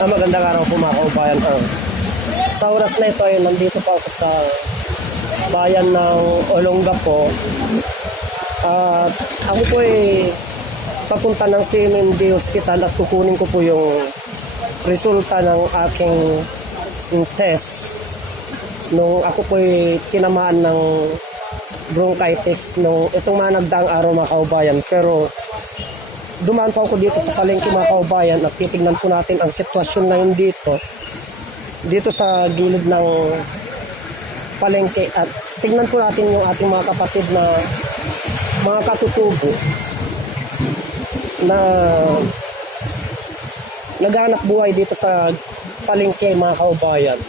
Magandang araw po mga kaubayan. Sa oras na ito ay nandito pa ako sa bayan ng Olongapo. At ako po ay papunta ng CMMD Hospital at kukunin ko po yung resulta ng aking test nung ako po ay tinamaan ng bronchitis nung itong mga nagdaang araw mga kaubayan. Pero dumaan pa ako dito sa palengke mga kaubayan at titignan po natin ang sitwasyon ngayon dito sa gilid ng palengke at tignan po natin yung ating mga kapatid na mga katutubo na naghahanap buhay dito sa palengke mga kaubayan.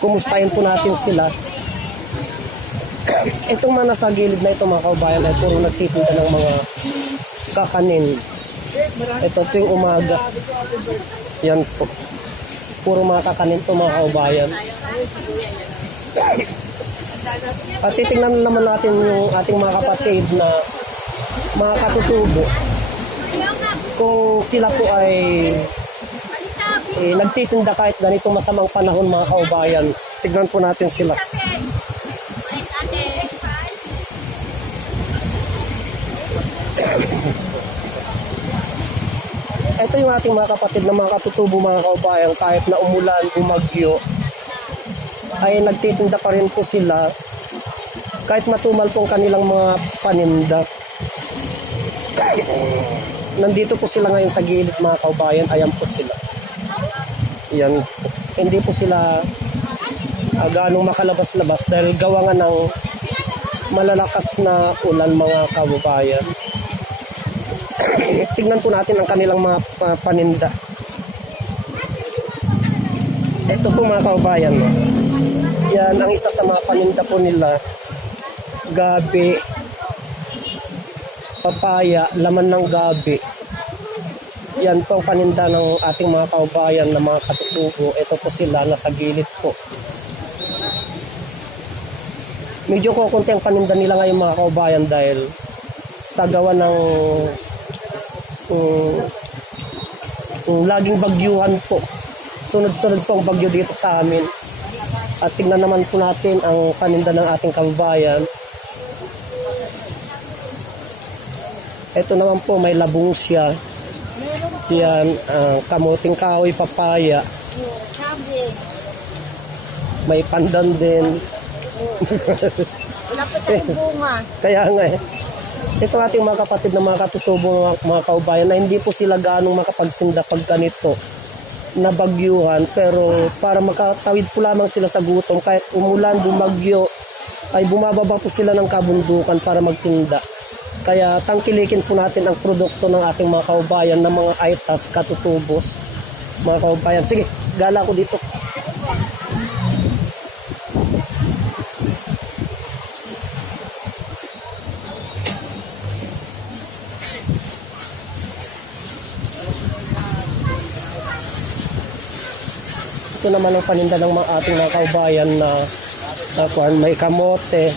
Kumustahin po natin sila. Itong mga nasa gilid na ito mga kaubayan ay puro nagtitinda ng mga kakanin. Ito po yung umaga. Yan po. Puro mga kakanin to mga kaubayan. At titingnan naman natin yung ating mga kapatid na mga katutubo. Kung sila po ay nagtitinda kahit ganitong masamang panahon mga kaubayan. Tignan po natin sila. Ito yung ating mga kapatid na mga katutubo mga kaubayan, kahit na umulan, bumagyo ay nagtitinda pa rin po sila kahit matumal pong kanilang mga paninda. Nandito po sila ngayon sa gilid mga kaubayan. Ayan po sila. Yan po. Hindi po sila ganong makalabas-labas dahil gawa nga ng malalakas na ulan mga kaubayan. Tignan po natin ang kanilang mga paninda. Ito po mga kaubayan. Yan ang isa sa mga paninda po nila. Gabi, papaya, laman ng gabi. Yan po ang paninda ng ating mga kaubayan na mga katutubo. Ito po sila, nasa gilid po. Medyo kukunti ang paninda nila ngayon mga kaubayan dahil sa gawa ng laging bagyuhan po. Sunod-sunod po ang bagyo dito sa amin. At tingnan naman po natin ang paninda ng ating kababayan. Ito naman po may labong siya. Yan, kamuting kahoy, papaya. May pandan din. Wala pa tayong bunga. Kaya nga eh. Ito ating mga kapatid na mga katutubo mga kaubayan na hindi po sila ganong makapagtinda pag ganito na bagyuhan, pero para makatawid po lamang sila sa gutom kahit umulan, bumagyo ay bumababa po sila ng kabundukan para magtinda. Kaya tangkilikin po natin ang produkto ng ating mga kaubayan na mga aitas, katutubos mga kaubayan. Sige, gala ko dito. Ito naman ang paninda ng mga ating mga kaubayan na may kamote,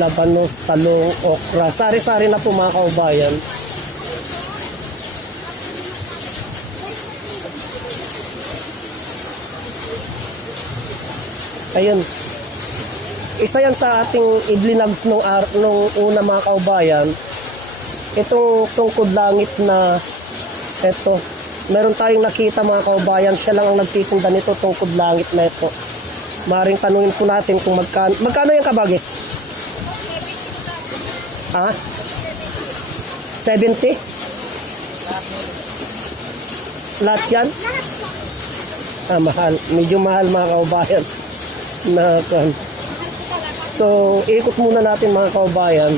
labanos, talong, okra. Sari-sari na po mga kaubayan. Ayun. Isa yan sa ating idlinags nung una mga kaubayan. Itong tungkod langit na ito. Meron tayong nakita mga kaubayan, siya lang ang nagtitinda nito, tungkod langit na ito. Maring tanungin po natin kung magkano yung kabagis? Ha? 70? Lahat yan? Mahal. Medyo mahal mga kaubayan. So, ikot muna natin mga kaubayan.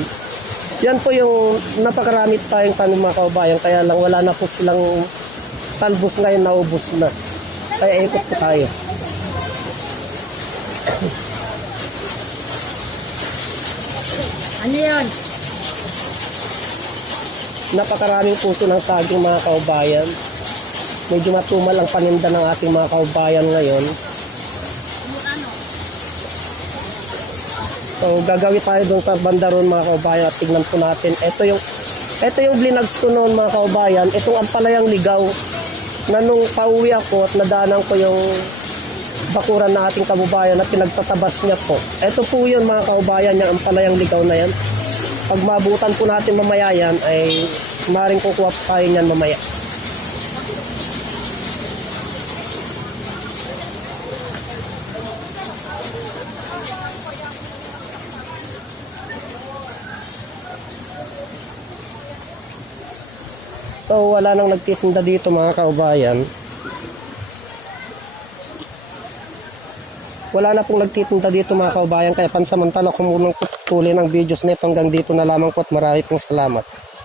Yan po yung napakarami tayong tanong mga kaubayan, kaya lang wala na po silang talbos ngayon, naubos na. Kaya ikot po tayo. Ano yan? Napakaraming puso ng saging mga kaubayan. Medyo matumal ang paninda ng ating mga kaubayan ngayon. So gagawin tayo doon sa bandaron mga kaubayan at tignan po natin. Ito yung blinags ko noon mga kaubayan. Itong ampalayang ligaw. na nung pauwi ako at nadaanan ko yung bakuran na ating kababayan at pinagtatabas niya po. Ito po yun mga kababayan niya, ang palayang ligaw na yan. Pag mabutan po natin mamaya yan, ay maring kukuha po tayo niyan mamaya. So wala nang nagtitinda dito mga kababayan. Wala na pong nagtitinda dito mga kababayan, kaya pansamantala ko munang putulin ang videos nito hanggang dito na lamang po at marami pong salamat.